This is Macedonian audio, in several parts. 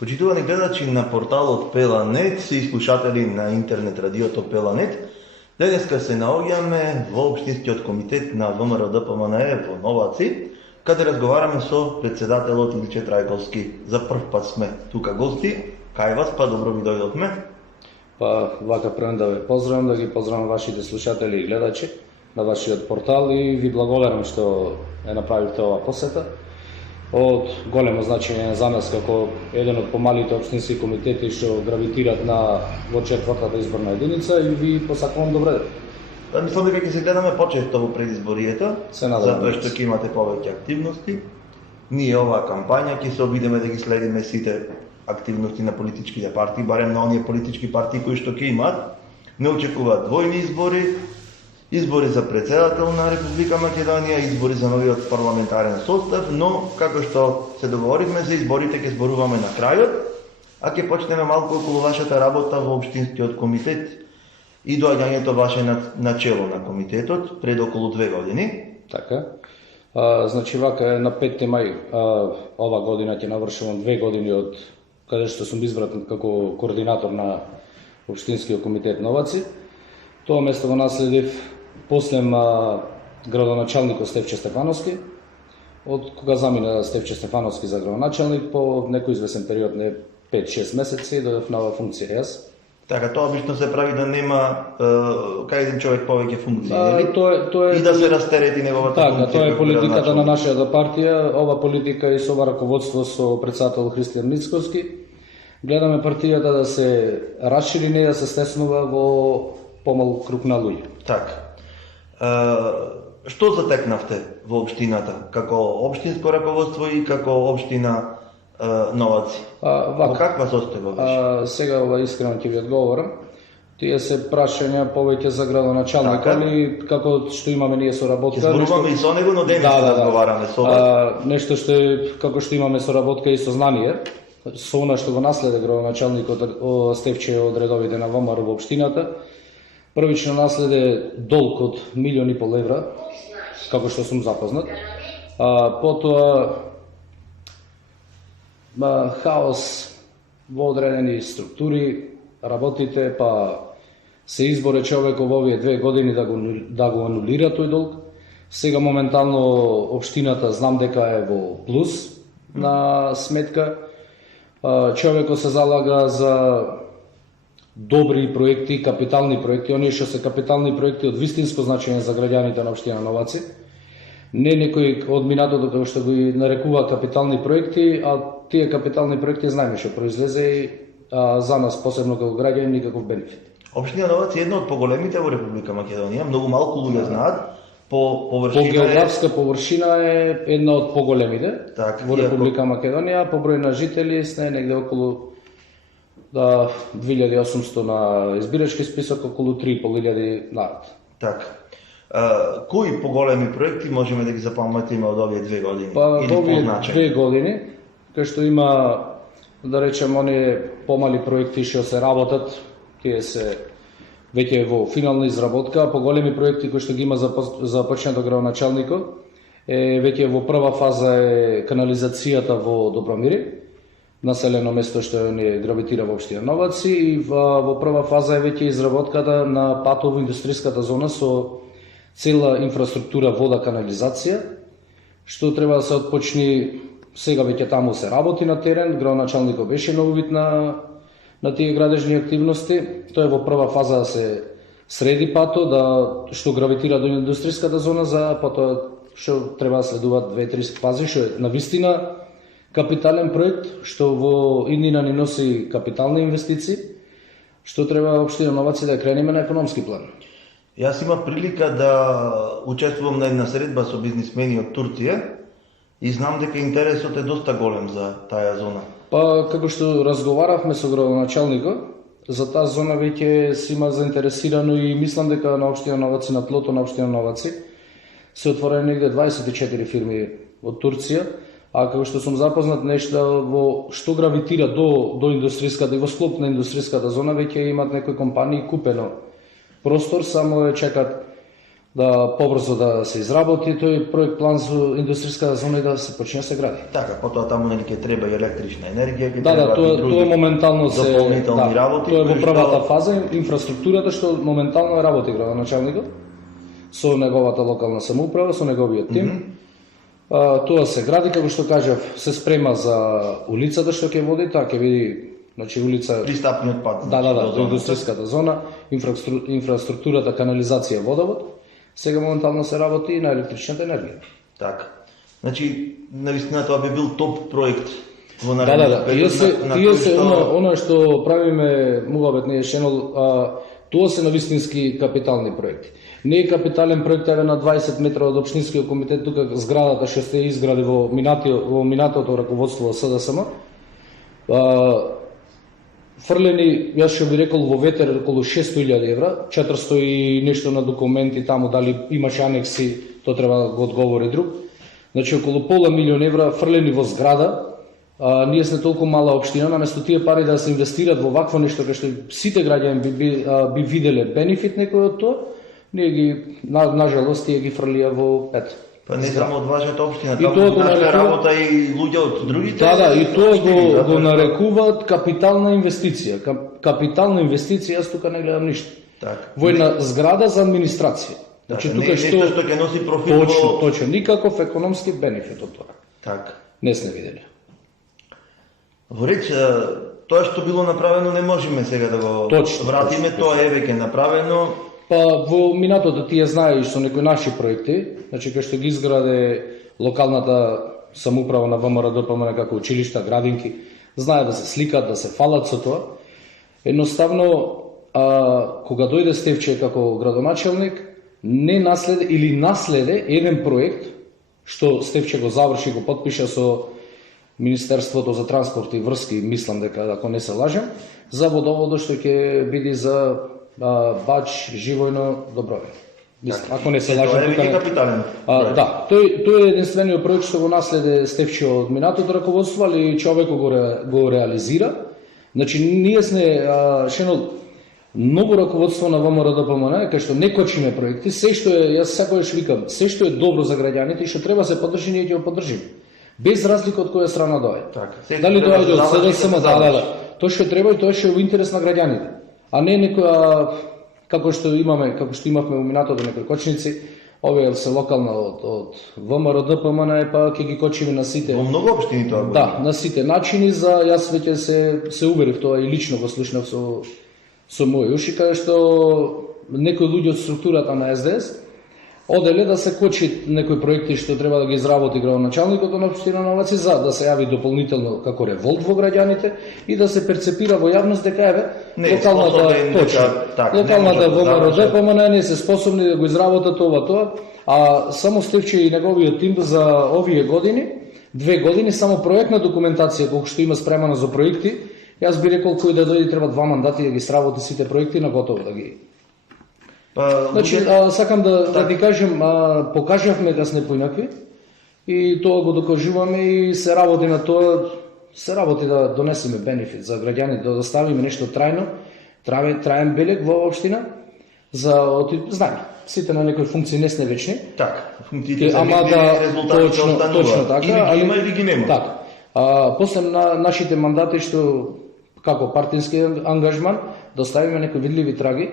Почитувани гледачи на порталот Пела.нет, си слушатели на интернет радиото Пела.нет, денеска се наоѓаме во Општинскиот комитет на ВМРО ДПМНЕ во Новаци, каде разговараме со председателот Илче Трајковски. За прв пат сме тука гости, кај вас, па добро ви дојдовме. Па вака прем да ве поздравам, да ги поздравам вашите слушатели и гледачи на вашиот портал и ви благодарам што направивте ова посета. Од големо значење за нас како еден од помалите општински комитети што гравитират во четвртата изборна единица и ви посакувам добре. Да, мислам дека ќе се гледаме почесто во предизборието, затоа што ќе имате повеќе активности. Ние оваа кампања ќе се обидеме да ги следиме сите активности на политичките партии, барем на оние политички партии кои што ќе имаат. Не очекуваат двојни избори, избори за председател на Република Македонија, избори за новиот парламентарен состав, но како што се договоривме за изборите ќе зборуваме на крајот, а ќе почнеме малку околу вашата работа во Општинскиот комитет и доаѓањето ваше на чело на комитетот пред околу 2 години. Така. Значи вака на 5 мај ова година ќе навршувам 2 години од каде што сум избрат како координатор на Општинскиот комитет Новаци. Тоа место го наследив после градоначалникот Стефче Стефановски. Од кога замина Стефче Стефановски за градоначалник, по некој извесен период, не 5-6 месеци, дојдов на функција јас. Така, тоа обично се прави да нема кај еден човек повеќе функции, нели? Тоа е и да се растерети неговата функција. Така, тоа е политиката на нашата партија, ова политика и со ова раководство со председател Христијан Мицковски. Гледаме партијата да се расшири, не да се стеснува во помал круг на луѓе. Така. Што затекнавте во општината како општинско раководство и како општина Новаци? Во каква состојба беше? Сега искрено ќе ви одговорам. Тие се прашања повеќе за градоначалника, али како што имаме ние соработка. Ќе зборуваме и со него, но денес разговараме со вас. Нешто што е како што имаме соработка и со знание, со она што го наследе градоначалникот Стефче од редовите на ВМРО во општината. Првично наследе долг од 1,5 милиони евра, како што сум запознат. Потоа хаос во одредени структури, работите, па се изборе човеков во овие 2 години да го анулира тој долг. Сега моментално општината знам дека е во плюс на сметка. Човекот се залага за добри проекти, капитални проекти, оние што се капитални проекти од вистинско значење за граѓаните на општина Новаци. Не некои од минатото како што ги нарекува капитални проекти, а тие капитални проекти знаеме што произлезе и за нас посебно како граѓани никаков бенефит. Општина Новаци е една од поголемите во Република Македонија, многу малку луѓе знаат. По географска површина е една од поголемите во Република Македонија, по број на жители сте негде околу 2800 на избирачки список, околу 3500 народ. Така. Кои поголеми проекти можеме да ги запаметиме од овие 2 години? Па овие 2 години, кај што има, да речем, оние помали проекти што се работат, тие се веќе во финална изработка, а поголеми проекти кои што ги има започнато градоначалникот, веќе во прва фаза е канализацијата во Добромири, населено место што не гравитира во општина Новаци, и во прва фаза е веќе изработката на патот во индустријската зона со цела инфраструктура вода, канализација, што треба да се отпочни. Сега веќе таму се работи на терен, градоначалникот беше на увид на тие градежни активности. Тоа е во прва фаза да се среди патот, што гравитира до индустријската зона, за потоа што треба да следуваат 2-3 фази, што е навистина капитален проект, што во иднина ни носи капитални инвестиции, што треба општина Новаци да кренеме на економски план. Јас имав прилика да учествувам на една средба со бизнисмени од Турција и знам дека интересот е доста голем за таа зона. Па, како што разговаравме со градоначалникот, за таа зона веќе се има заинтересирано и мислам дека на општина Новаци, на тлото на општина Новаци, се отворени негде 24 фирми од Турција, а како што сум запознат нешто во што гравитира до индустријската и во склоп на индустријската зона, веќе имат некои компании купено простор, само чекат да побрзо да се изработи тој проект план за индустријската зона и да се почне да се гради. Така, потоа таму нели ќе треба и електрична енергија, ќе Да, треба и други тоа моментално се дополнителни работи. Тоа е во првата фаза, инфраструктурата што моментално работи градоначалникот со неговата локална самоуправа, со неговиот тим. Тоа се гради, како што кажав, се спрема за улицата што ќе води, таа ќе види, значи улица пристапниот пат. Да, до индустријската зона, инфраструктурата, канализација, водовод. Сега моментално се работи и на електричната енергија. Така. Значи, навистина тоа би бил топ проект во наредните период. Тие се она што правиме муабет не ешенол, тоа се навистински капитални проекти. Не е капитален проект еве на 20 метра од општинскиот комитет, тука зградата што се изгради во минатото раководство во СДСМ. Фрлени, јас што би рекол, во ветер околу 600.000 евра, 400 и нешто на документи таму, дали имаше анекси, тоа треба да го одговори друг. Значи, околу пола милион евра фрлени во зграда. Ние сме толку мала општина, наместо тие пари да се инвестират во вакво нешто кај што сите граѓани би виделе бенефит некој од тоа, ние ги, нажалост, тие ги фрлија во ето. Па не само од вашата општина, таму наша работа и луѓе од другите. Да, и тоа го нарекуваат капитална инвестиција. Капитална инвестиција, јас тука не гледам ништо. Во една зграда за администрација. Значи тука што ќе носи профит. Точно, никаков економски бенефит од тоа. Така. Не сме видели. Во реч, тоа што било направено не можеме сега да го вратиме, тоа е веќе направено. Па во минатото тие знаеш со некои наши проекти, значи кај што ги изграде локалната самоуправа на ВМРО ДПМН како училишта, градинки, знае да се сликат, да се фалат со тоа. Едноставно, кога дојде Стефче како градоначелник, не наследе или наследе еден проект што Стефче го заврши, го потпиша со Министерството за транспорт и врски, мислам дека ако не се лажем, за водоводот што ќе биде за Бач, Живојно, Добровин. Ако не се лажем, тоа е капитален. Да, тој е единствениот проект што го наследе Стефче од минатото раководство, али човекот го реализира. Значи ние сме ново раководство на ВМРО ДПМН, кај што не кочиме проекти, се што е, јас секогаш викам, се што е добро за граѓаните и што треба се поддржи, ние ќе го поддржиме. Без разлика од која страна доаѓа. Дали доаѓа од СДСМ, тоа што треба и тоа што е во интерес на граѓаните. А не некоја, како што имавме во минатото некои кочници, овие се локална од ВМРО ДПМН, па ќе ги кочиме на сите. Во многу општини тоа го. Да, на сите начини, за јас веќе се уверив тоа и лично го слушнав со мои уши, каде што некои луѓе од структурата на СДС оделе да се кочи некои проекти што треба да ги изработи градоначалникот на општина Новаци, за да се јави дополнително како револт во граѓаните и да се перцепира во јавност дека еве локалната ВМРО ДПМН не се способни да го изработат тоа, а само Стефче и неговиот тим за овие години, 2 години само проектна документација колку што има спремана за проекти, јас би рекол кој да дојде треба 2 мандати да ги сработи сите проекти на готово да ги. Значи, сакам да ти кажем, покажавме да сме поинакви и тоа го докажуваме и се работи на тоа, се работи да донесеме бенефит за граѓани, да доставиме нешто трајно, траен белег во општина, знаеме, сите на некои функции не сме вечни. Така, функциите се резултатите остануваат. Точно така, или ги има или ги нема. Така. После на нашите мандати што како партиски ангажман доставиме некои видливи траги,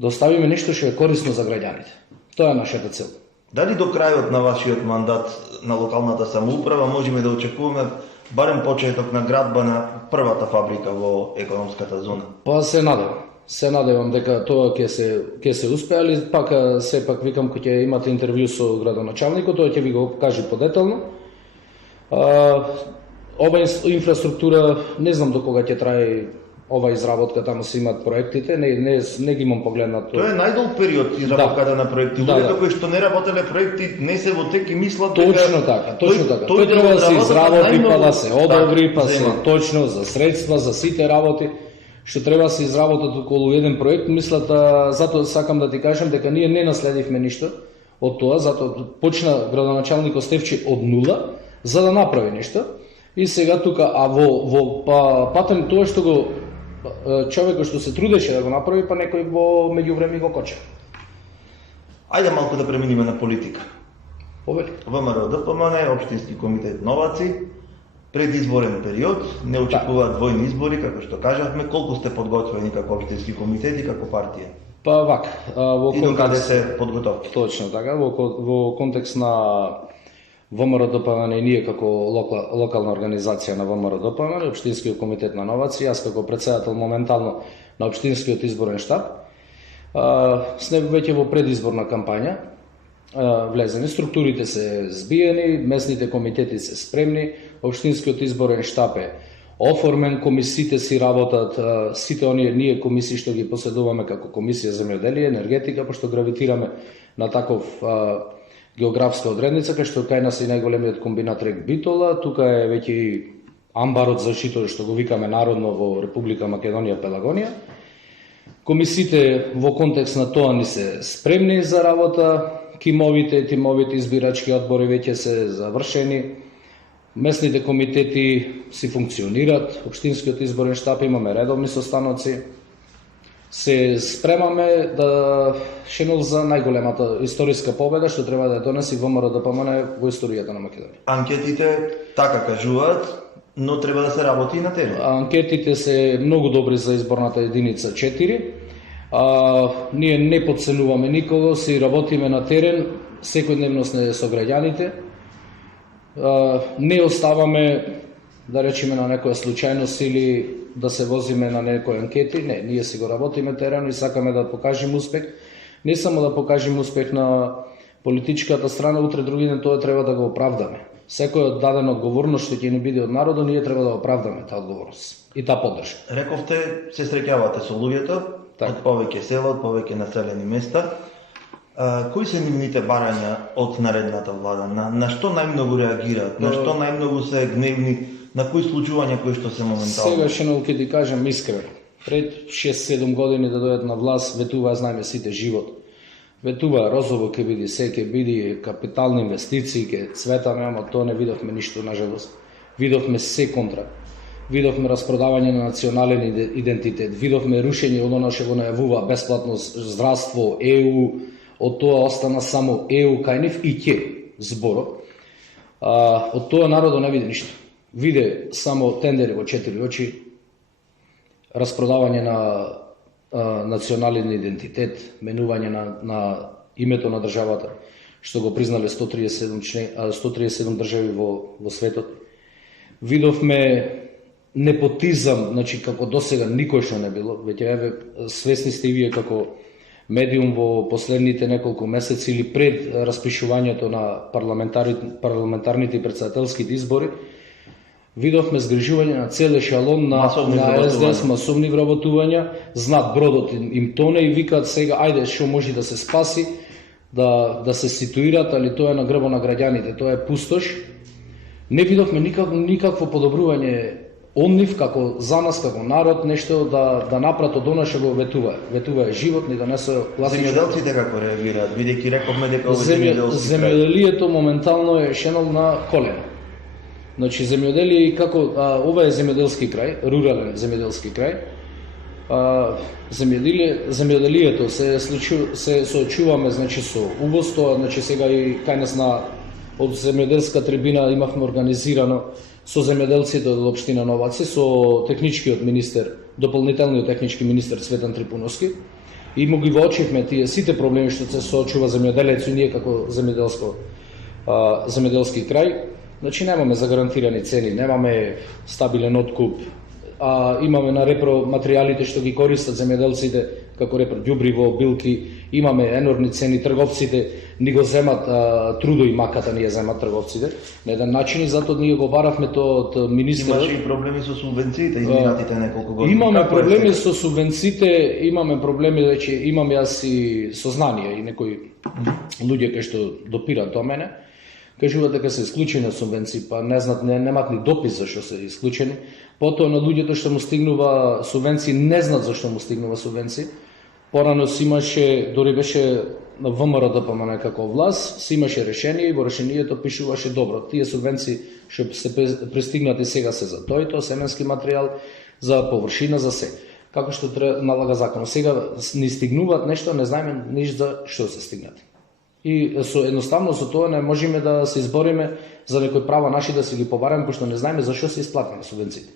доставиме нешто што е корисно за граѓаните. Тоа е нашата цел. Дали до крајот на вашиот мандат на локалната самоуправа можеме да очекуваме барем почеток на градба на првата фабрика во економската зона? Па се надевам дека тоа ќе се успее, али сепак викам кога ќе имате интервју со градоначалникот, тоа ќе ви го каже подетално. Ова инфраструктура не знам до кога ќе трае ова изработка, таму се имаат проектите, не ги имам погледнат. Тоа е најдолг период изработката на проекти. Луѓето кои што не работеле проекти не се во тек и мислат дека точно така. Тој треба да се изработи, па да се одобри, па се точно за средства, за сите работи што треба да се изработат околу еден проект. Мислат, затоа сакам да ти кажам дека ние не наследивме ништо од тоа, затоа почна градоначалникот Стефче од нула за да направи нешто. И сега тука, во патен тоа што го човекот што се трудеше да го направи, па некој во меѓувреме го коче. Ајде малку да преминиме на политика. Повели. ВМРО ДПМН, Општински комитет Новаци, предизборен период, не очекуваат двојни избори, како што кажавме. Колку сте подготвени како Општински комитет и како партија? Па вака, и до каде се подготовки? Точно така, во контекст на ВМРО ДПМН и ние како локална организација на ВМРО ДПМН, Општинскиот комитет на Новаци, јас како претседател моментално на Општинскиот изборен штаб, сме веќе во предизборна кампања, влезени, структурите се збиени, местните комитети се спремни, Општинскиот изборен штаб е оформен, комисиите си работат, сите оние ние комисии што ги поседуваме како Комисија за земјоделие, енергетика, пошто гравитираме на таков географска одредница, кај што кај нас е најголемиот комбинат Рек Битола, тука е веќе и амбарот за жито што го викаме народно во Република Македонија Пелагонија. Комисиите во контекст на тоа ни се спремни за работа, тимовите избирачки одбори веќе се завршени, местните комитети си функционират, Општинскиот изборен штаб имаме редовни состаноци, се спремаме да шенол за најголемата историска победа што треба да ја донеси ВМРО ДПМН во историјата на Македонија. Анкетите така кажуваат, но треба да се работи и на терен. Анкетите се многу добри за изборната единица 4. Ние не подценуваме никого, си работиме на терен, секојдневно сме со граѓаните. Не оставаме, да речеме, на некоја случајност или да се возиме на некои анкети. Не, ние си го работиме терен и сакаме да покажеме успех. Не само да покажеме успех на политичката страна, утре други ден тоа треба да го оправдаме. Секој дадена одговорност што ќе ни биде од народот, ние треба да оправдаме таа одговорност и таа поддршка. Рековте, се среќавате со луѓето од повеќе села, од повеќе населени места. Кои се нивните барања од наредната влада? На што најмногу реагираат? На што најмногу се гневни? На кои случувања кои што се моментално? Сега што ќе ти кажам искрено. Пред 6-7 години да дојдат на власт, ветуваа знаеме сите живот. Ветува розово ќе биде, се ќе биде капитални инвестиции, ќе цветаме, ама тоа не видовме ништо на жалост. Видовме се контра. Видовме распродавање на национален идентитет, видовме рушење од она што го најавува бесплатно здравство, ЕУ, од тоа остана само ЕУ кај нив и ќе зборот. Од тоа народот не види ништо. Виде само тендери во 4 очи, распродавање на национален идентитет, менување на името на државата, што го признале 137 држави во светот. Видовме непотизам, значи како досега никој што не било, веќе свесни сте и вие како медиум во последните неколку месеци или пред распишувањето на парламентарните и претседателските избори, видовме згрижување на цел ешалон на СДС, масовни вработувања, знат бродот им тоне и викаат сега ајде што може да се спаси, да се ситуират, али тоа е на грбо на граѓаните, тоа е пустош. Не видовме никакво подобрување од нив како за нас како народ, нешто да напрат од она што го ветува живот ни донесе класично. Земјоделците како реагираат, бидејќи рековме дека ова земјоделски земјоделието моментално е шенол на колено. Значи земјоделие и како ова е земјоделски крај, рурален земјоделски крај. Земјоделието се соочуваме значи со увоз, тоа значи сега и кај нас од земјоделска трибина имавме организирано со земјоделците од општина Новаци, со техничкиот министер, дополнителниот технички министер Цветан Трипуновски, и му ги воочивме тие сите проблеми што се соочува земјоделецот и ние како земјоделски крај. Значи немаме загарантирани цени, немаме стабилен откуп, имаме на репро материјалите што ги користат земјоделците, како репро ѓубриво, билки, имаме енормни цени, трговците ни го земат трудо и маката ни ја земат трговците на еден начин и затоа ние го баравме тоа од министерот. Имаше и проблеми со субвенциите изминатите неколку години. Имаме проблеми со субвенциите, имаме проблеми, веќе имам јас и сознание и некои луѓе кои што допираат до мене. Кажуваат дека се исклучени од субвенции, па не знаат, немаат ни допис зашто се исклучени. Потоа на луѓето што му стигнува субвенции не знаат зашто му стигнува субвенции. Порано си имаше, дори беше на ВМРО ДПМН како власт, си имаше решение и во решението пишуваше добро. Тие субвенции што се пристигнати сега се за тоа, семенски материјал, за површина, за се. Како што налага законот. Сега ни стигнуваат нешто, не знаеме ништо за што се стигнати. И едноставно со тоа не можеме да се избориме за некои права наши да се ги побараме, пошто не знаеме зашо се исплатени субвенциите.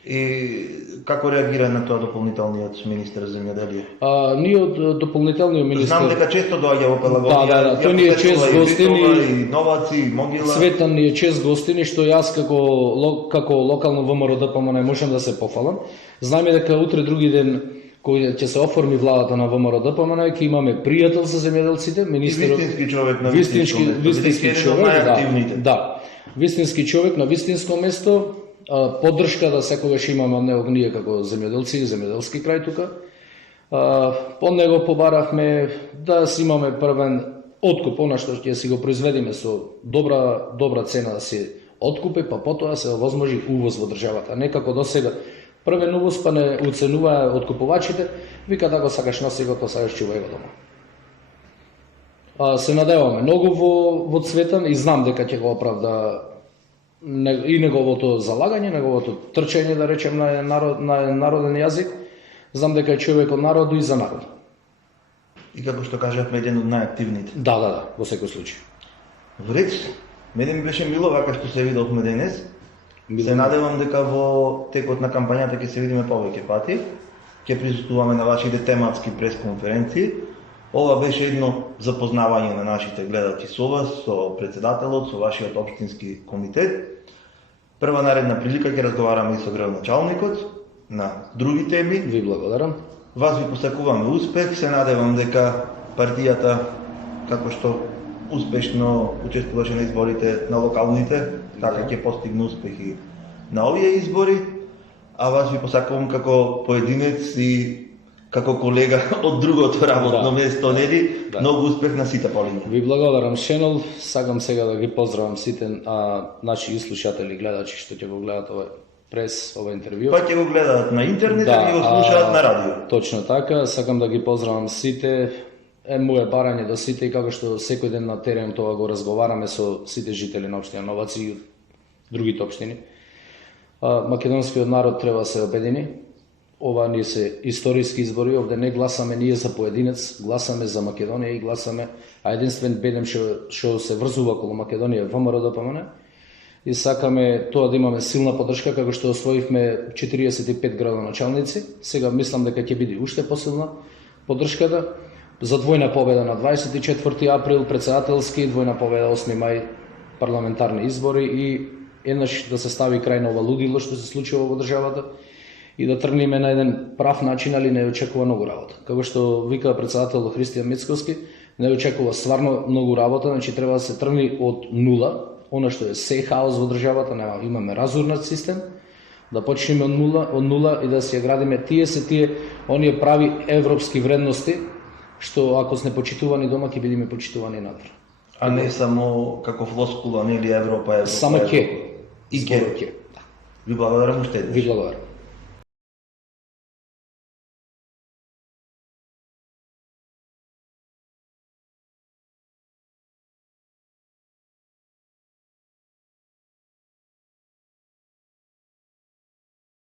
И како реагира на тоа дополнителниот министер за земјоделие? Ние од дополнителниот министер... Знам дека често доаѓа во Пелагонија. Да, тој ни е чест гостини. И Новаци, и Могила. Цветан ни е чест гостини, што јас како локално ВМРО ДПМН не можам да се пофалам. Знаеме дека утре други ден кој ќе се оформи владата на ВМРО ДПМН, ќе имаме пријател со земјоделците, министерот. Вистински човек на вистински човек, да. Вистински човек на вистинско место. Поддршка да секогаш имаме од него ние како земјоделци и земјоделски крај тука. Од него побаравме да си имаме првен откуп, она што ќе си го произведеме со добра цена да си откупи, па потоа се овозможи увоз во државата. Не како досега. Првен увоз па не уценуваа откупувачите, вика да го сакаш носи го, то сакаш чувај го дома. Се надеваме многу во Цветан и знам дека ќе го оправда и неговото залагање, неговото трчење, да речем, на народен јазик. Знам дека е човек од народу и за народ. И како што кажавме, еден од најактивните. Да, во секој случај. Вред, мене ми беше мило вака што се видовме денес. Се надевам дека во текот на кампањата ќе се видиме повеќе пати. Ќе присуствуваме на вашите тематски пресконференции. Ова беше едно запознавање на нашите гледачи со вас, со председателот, со вашиот општински комитет. Прва наредна прилика ќе разговараме и со градоначалникот на други теми. Ви благодарам. Вас ви посакуваме успех. Се надевам дека партијата, како што успешно учествуваше на изборите на локалните, така ќе постигне успехи на овие избори. А вас ви посакувам како поединец и како колега од другото работно место, нели? Многу успех на сите полиња. Ви благодарам, Шенол. Сакам сега да ги поздравам сите наши слушатели, гледачи што ќе го гледаат ова интервју. Па ќе го гледаат на интернет и го слушаат на радио. Точно така, сакам да ги поздравам сите. Моје барање до сите и како што секој ден на терен тоа го разговараме со сите жители на општина Новаци и другите општини. Македонскиот народ треба да се обедини. Ова ни се историски избори, овде не гласаме ние за поединец, гласаме за Македонија и гласаме, а единствен бедем што се врзува околу Македонија ВМРО ДПМН. И сакаме тоа да имаме силна поддршка, како што освоивме 45 градоначалници. Сега мислам дека ќе биде уште посилна поддршката за двојна победа на 24 април председателски, двојна победа 8 мај парламентарни избори и еднаш да се стави крај на ова лудило што се случува во државата и да тргнеме на еден прав начин, али не очекува многу работа. Како што вика председател Христијан Мицковски, не очекува стварно многу работа, значи треба да се тргне од нула, она што е се хаос во државата, имаме разурнат систем, да почнеме од нула и да си ја градиме тие оние прави европски вредности, што ако сме почитувани дома, ќе бидеме почитувани надвор. А не само како флоскула, нели Европа. Само ќе. И ќе. Ви благодарам уште еднаш. Ви благодарам.